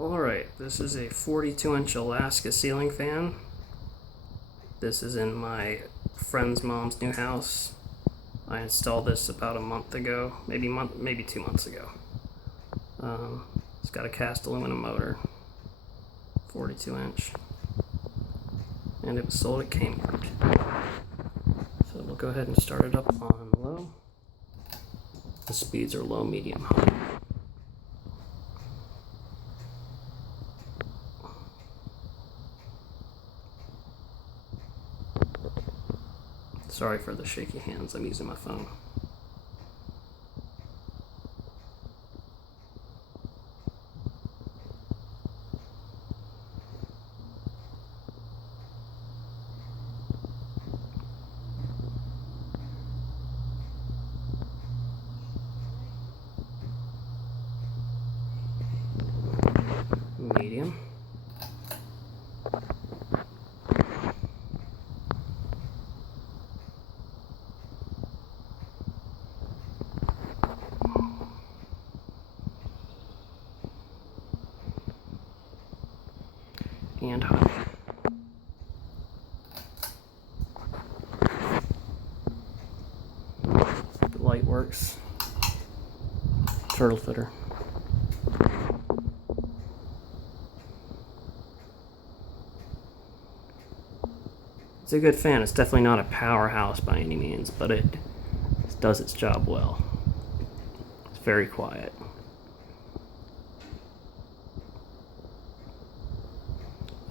Alright, this is a 42-inch Alaska ceiling fan. This is in my friend's mom's new house. I installed this about a month ago, maybe 2 months ago. It's got a cast aluminum motor, 42-inch, and it was sold at Kmart. So we'll go ahead and start it up on low. The speeds are low, medium, high. Sorry for the shaky hands, I'm using my phone. Medium. And high. The light works. Turtle fitter. It's a good fan. It's definitely not a powerhouse by any means, but it does its job well. It's very quiet.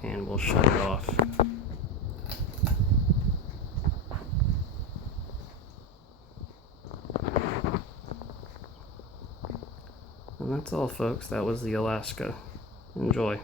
And we'll shut it off. And that's all, folks. That was the Alaska. Enjoy.